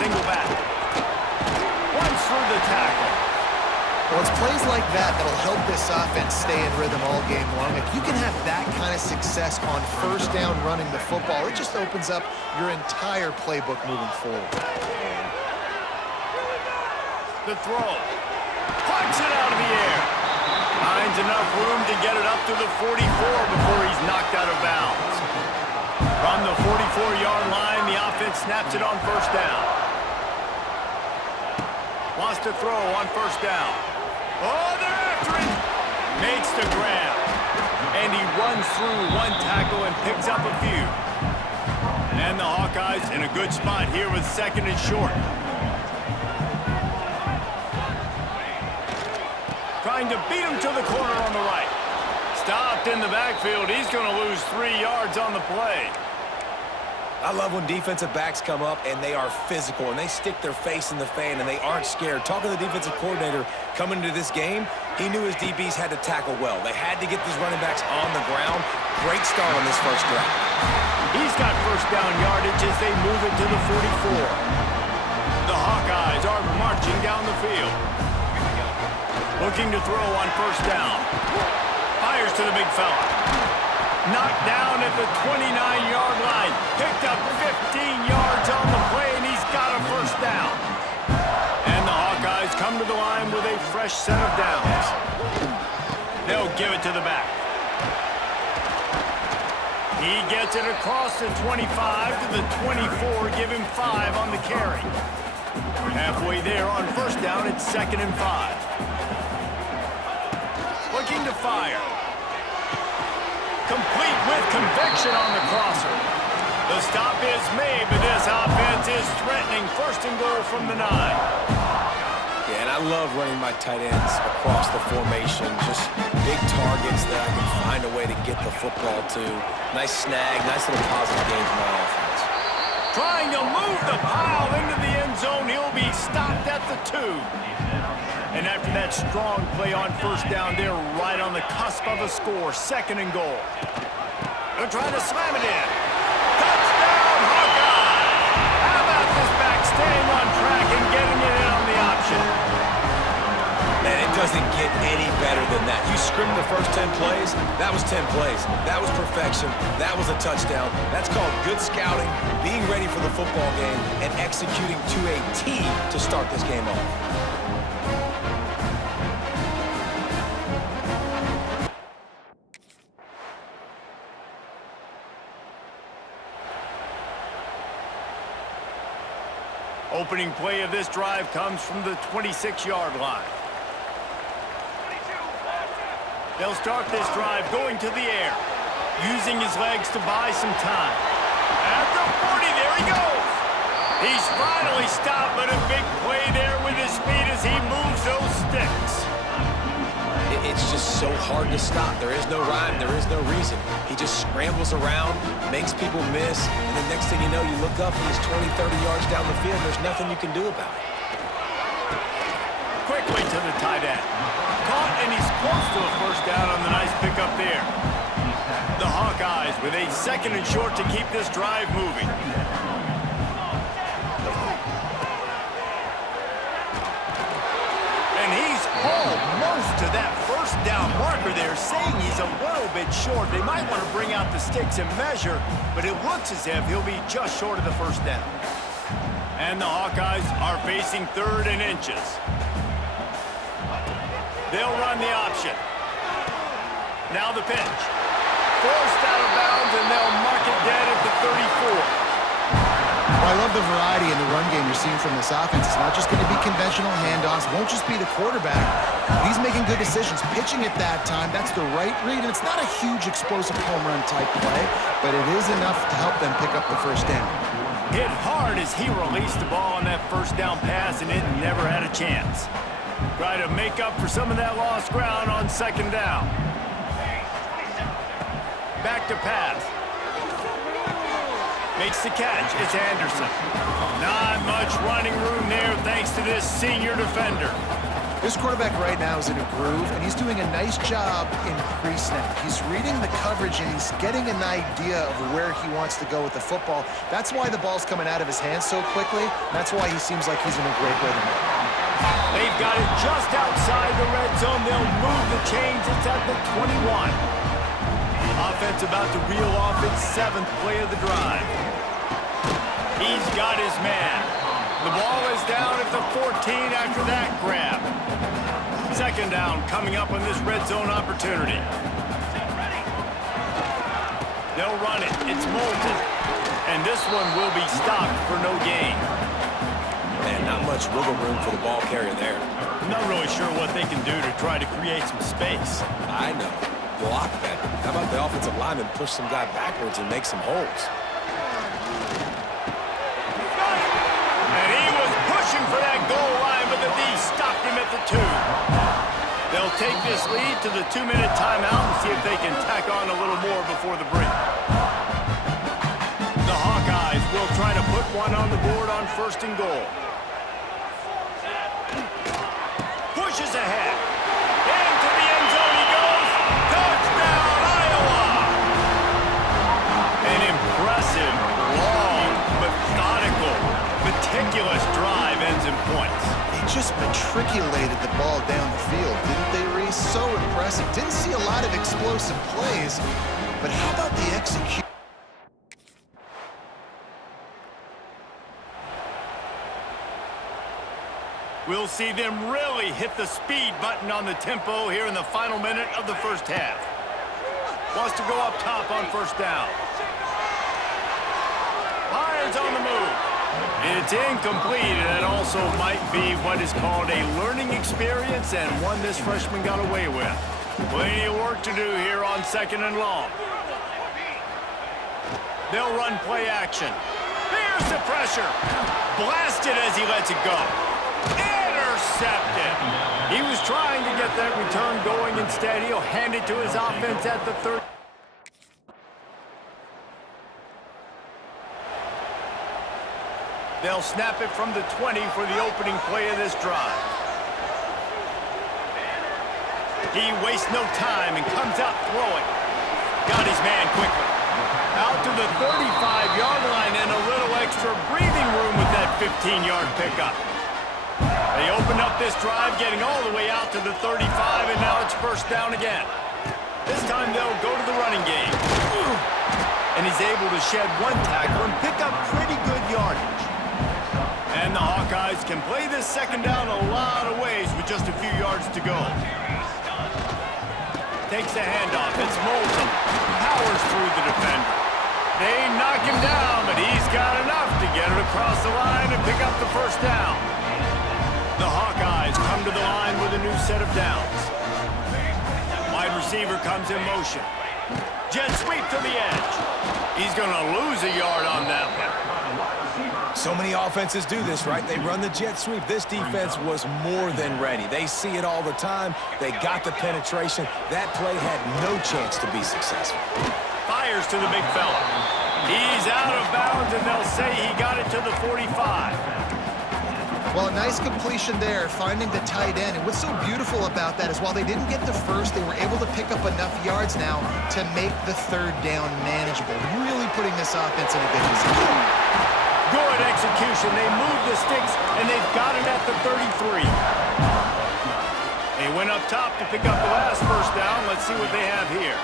single back. Runs through the tackle. Well, it's plays like that that'll help this offense stay in rhythm all game long. If you can have that kind of success on first down running the football, it just opens up your entire playbook moving forward. The throw. Plucks it out of the air. Finds enough room to get it up to the 44 before he's knocked out of bounds. From the 44-yard line, the offense snaps it on first down. Wants to throw on first down. Oh, they're after him! Makes the grab. And he runs through one tackle and picks up a few. And the Hawkeyes in a good spot here with second and short. Trying to beat him to the corner on the right. Stopped in the backfield. He's going to lose 3 yards on the play. I love when defensive backs come up and they are physical and they stick their face in the fan and they aren't scared. Talking to the defensive coordinator coming into this game, he knew his DBs had to tackle well. They had to get these running backs on the ground. Great start on this first drive. He's got first down yardage as they move it to the 44. The Hawkeyes are marching down the field. Looking to throw on first down. Fires to the big fella. Knocked down at the 29-yard line. Picked up 15 yards on the play, and he's got a first down. And the Hawkeyes come to the line with a fresh set of downs. They'll give it to the back. He gets it across the 25 to the 24, give him 5 on the carry. Halfway there on first down, it's 2nd and 5. Looking to fire. Complete with conviction on the crosser. The stop is made, but this offense is threatening. First and goal from the 9. Yeah, and I love running my tight ends across the formation. Just big targets that I can find a way to get the football to. Nice snag, nice little positive game for my offense. Trying to move the pile into the end zone. He'll be stopped at the 2. And after that strong play on first down, they're right on the cusp of a score. 2nd and goal. They're trying to slam it in. Touchdown, Hawkeyes! How about this back staying on track and getting it in on the option? Man, it doesn't get any better than that. You scrimmed the first 10 plays, that was 10 plays. That was perfection. That was a touchdown. That's called good scouting, being ready for the football game, and executing to a T to start this game off. Opening play of this drive comes from the 26-yard line. They'll start this drive going to the air, using his legs to buy some time. At the 40, there he goes. He's finally stopped, but a big play there with his feet as he moves those sticks. It's just so hard to stop. There is no rhyme. There is no reason. He just scrambles around, makes people miss, and the next thing you know, you look up, he's 20, 30 yards down the field. There's nothing you can do about it. Quickly to the tight end. Caught, and he's close to a first down on the nice pickup there. The Hawkeyes with a 2nd and short to keep this drive moving. And he's almost to that first down marker there, saying he's a little bit short. They might want to bring out the sticks and measure, but it looks as if he'll be just short of the first down. And the Hawkeyes are facing 3rd and inches. They'll run the option. Now the pitch. Forced out of bounds, and they'll mark it dead at the 34. Well, I love the variety in the run game you're seeing from this offense. It's not just going to be conventional handoffs. It won't just be the quarterback. He's making good decisions. Pitching at that time, that's the right read. And it's not a huge explosive home run type play, but it is enough to help them pick up the first down. Hit hard as he released the ball on that first down pass, and it never had a chance. Try to make up for some of that lost ground on 2nd down. Back to pass. Makes the catch. It's Anderson. Not much running room there thanks to this senior defender. This quarterback right now is in a groove, and he's doing a nice job in pre-snap. He's reading the coverage, and he's getting an idea of where he wants to go with the football. That's why the ball's coming out of his hands so quickly. That's why he seems like he's in a great rhythm. They've got it just outside the red zone. They'll move the chains. It's at the 21. Offense about to reel off its 7th play of the drive. He's got his man. The ball is down at the 14 after that grab. 2nd down coming up on this red zone opportunity. They'll run it. It's Moulton. And this one will be stopped for no gain. And not much wiggle room for the ball carrier there. I'm not really sure what they can do to try to create some space. I know. Block better. How about the offensive lineman push some guy backwards and make some holes? For that goal line, but the D stopped him at the 2. They'll take this lead to the 2-minute timeout and see if they can tack on a little more before the break. The Hawkeyes will try to put one on the board on 1st and goal. Pushes ahead. Into the end zone he goes. Touchdown, Iowa! An impressive, long, methodical, meticulous drive ends in points. They just matriculated the ball down the field, didn't they, Reese? So impressive. Didn't see a lot of explosive plays, but how about the execution? We'll see them really hit the speed button on the tempo here in the final minute of the 1st half. Wants to go up top on 1st down. Fires on the move. It's incomplete, and that also might be what is called a learning experience, and one this freshman got away with. Plenty of work to do here on 2nd and long. They'll run play action. There's the pressure. Blasted as he lets it go. Intercepted. He was trying to get that return going. Instead, he'll hand it to his offense at the 30. They'll snap it from the 20 for the opening play of this drive. He wastes no time and comes out throwing. Got his man quickly. Out to the 35-yard line and a little extra breathing room with that 15-yard pickup. They opened up this drive, getting all the way out to the 35, and now it's 1st down again. This time they'll go to the running game. And he's able to shed one tackle and pick up pretty good yardage. And the Hawkeyes can play this 2nd down a lot of ways with just a few yards to go. Takes the handoff. It's Moulton. Powers through the defender. They knock him down, but he's got enough to get it across the line and pick up the 1st down. The Hawkeyes come to the line with a new set of downs. Wide receiver comes in motion. Jet sweep to the edge. He's going to lose a yard on that one. So many offenses do this, right? They run the jet sweep. This defense was more than ready. They see it all the time. They got the penetration. That play had no chance to be successful. Fires to the big fella. He's out of bounds, and they'll say he got it to the 45. Well, a nice completion there, finding the tight end. And what's so beautiful about that is while they didn't get the first, they were able to pick up enough yards now to make the 3rd down manageable. Really putting this offense in a good position. Good execution. They move the sticks, and they've got it at the 33. They went up top to pick up the last 1st down. Let's see what they have here.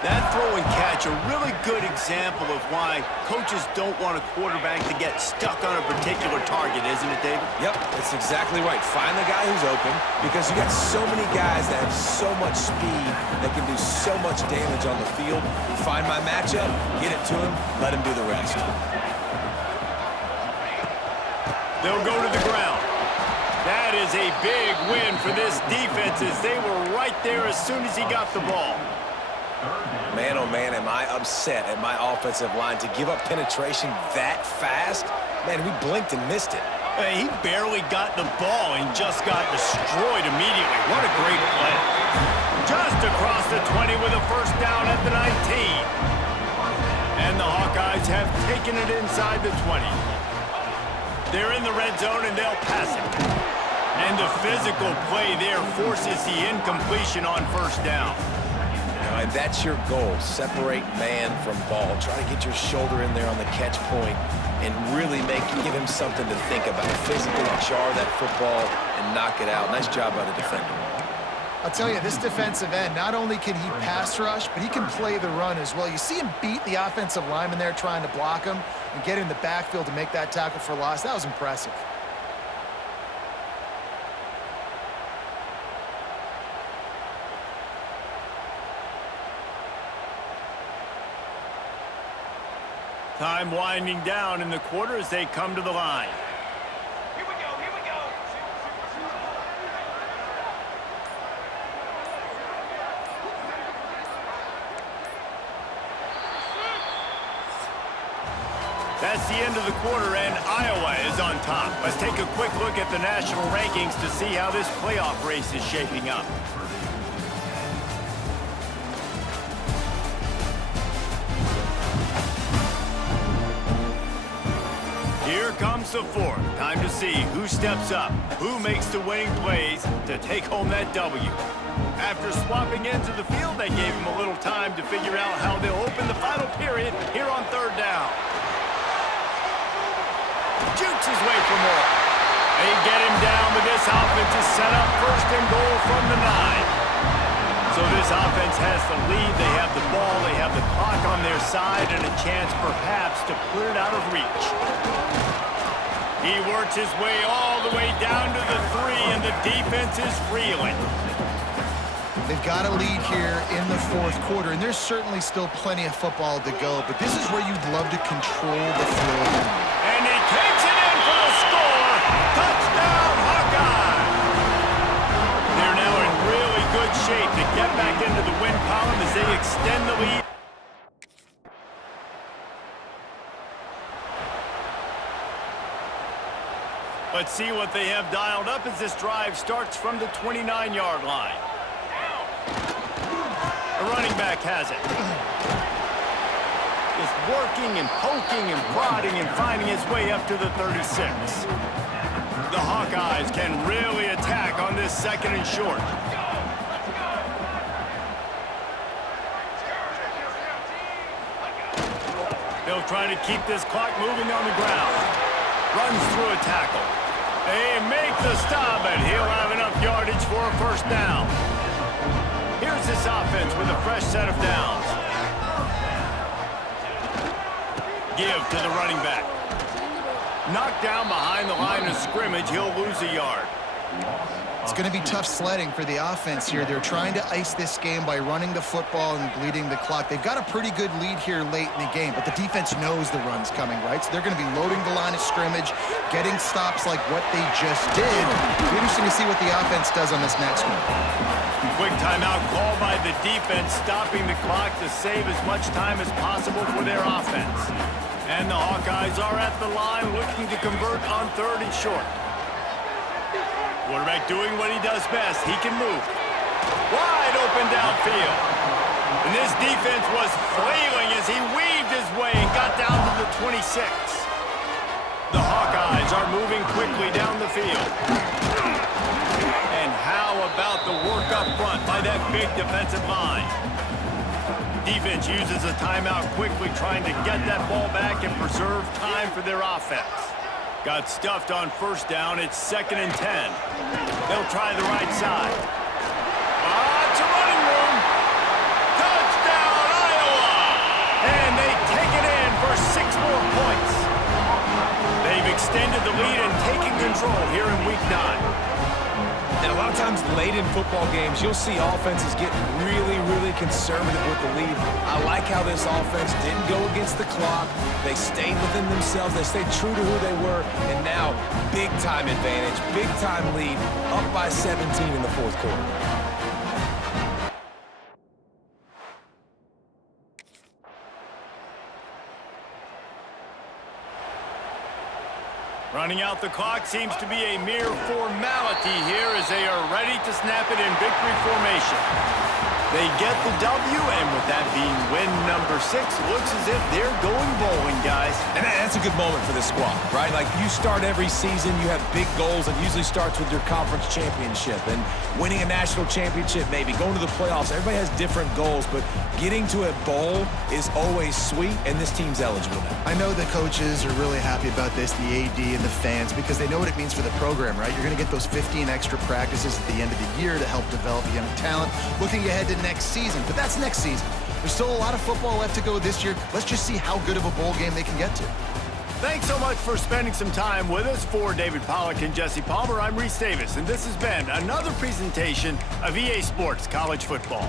That throw and catch, a really good example of why coaches don't want a quarterback to get stuck on a particular target, isn't it, David? Yep, that's exactly right. Find the guy who's open, because you got so many guys that have so much speed that can do so much damage on the field. Find my matchup, get it to him, let him do the rest. They'll go to the ground. That is a big win for this defense, as they were right there as soon as he got the ball. Man, oh man, am I upset at my offensive line to give up penetration that fast? Man, we blinked and missed it. He barely got the ball and just got destroyed immediately. What a great play. Just across the 20 with a 1st down at the 19. And the Hawkeyes have taken it inside the 20. They're in the red zone, and they'll pass it. And the physical play there forces the incompletion on first down. And that's your goal. Separate man from ball. Try to get your shoulder in there on the catch point and really give him something to think about. Physically jar that football and knock it out. Nice job by the defender. I'll tell you, this defensive end, not only can he pass rush, but he can play the run as well. You see him beat the offensive lineman there trying to block him and get in the backfield to make that tackle for loss. That was impressive. Time winding down in the quarter as they come to the line. Here we go, here we go. That's the end of the quarter, and Iowa is on top. Let's take a quick look at the national rankings to see how this playoff race is shaping up. Here comes the fourth. Time to see who steps up, who makes the winning plays to take home that W. After swapping into the field, they gave him a little time to figure out how they'll open the final period here on third down. Shoots his way for more. They get him down, but this offense is set up first and goal from the 9. So this offense has the lead. They have the ball. They have the clock on their side and a chance perhaps to put it out of reach. He works his way all the way down to the 3, and the defense is reeling. They've got a lead here in the fourth quarter, and there's certainly still plenty of football to go, but this is where you'd love to control the flow. And he takes it in for the score. Touchdown, Hawkeye! They're now in really good shape to get back into the win column as they extend the lead. Let's see what they have dialed up as this drive starts from the 29-yard line. The running back has it. Just working and poking and prodding and finding his way up to the 36. The Hawkeyes can really attack on this second and short. They'll try to keep this clock moving on the ground. Runs through a tackle. They make the stop, and he'll have enough yardage for a first down. Here's this offense with a fresh set of downs. Give to the running back. Knocked down behind the line of scrimmage, he'll lose a yard. It's going to be tough sledding for the offense here. They're trying to ice this game by running the football and bleeding the clock. They've got a pretty good lead here late in the game, but the defense knows the run's coming, right? So they're going to be loading the line of scrimmage, getting stops like what they just did. It'll be interesting to see what the offense does on this next one. Quick timeout call by the defense, stopping the clock to save as much time as possible for their offense. And the Hawkeyes are at the line looking to convert on third and short. Quarterback doing what he does best. He can move. Wide open downfield. And this defense was flailing as he weaved his way and got down to the 26. The Hawkeyes are moving quickly down the field. And how about the work up front by that big defensive line? Defense uses a timeout quickly, trying to get that ball back and preserve time for their offense. Got stuffed on first down. It's 2nd and 10. They'll try the right side. It's a running room. Touchdown, Iowa! And they take it in for 6 more points. They've extended the lead and taken control here in Week 9. And a lot of times late in football games, you'll see offenses get really, really conservative with the lead. I like how this offense didn't go against the clock. They stayed within themselves. They stayed true to who they were. And now, big-time advantage, big-time lead, up by 17 in the fourth quarter. Running out the clock seems to be a mere formality here as they are ready to snap it in victory formation. They get the W, and with that being win number 6, looks as if they're going bowling, guys. And that's a good moment for this squad, right? Like, you start every season, you have big goals, and usually starts with your conference championship and winning a national championship, maybe going to the playoffs. Everybody has different goals, but getting to a bowl is always sweet, and this team's eligible now. I know the coaches are really happy about this, the AD and the fans, because they know what it means for the program, right? You're going to get those 15 extra practices at the end of the year to help develop young talent, looking ahead to next season. But that's next season. There's still a lot of football left to go this year. Let's just see how good of a bowl game they can get to. Thanks so much for spending some time with us. For David Pollack and Jesse Palmer, I'm Reese Davis, and this has been another presentation of EA Sports College Football.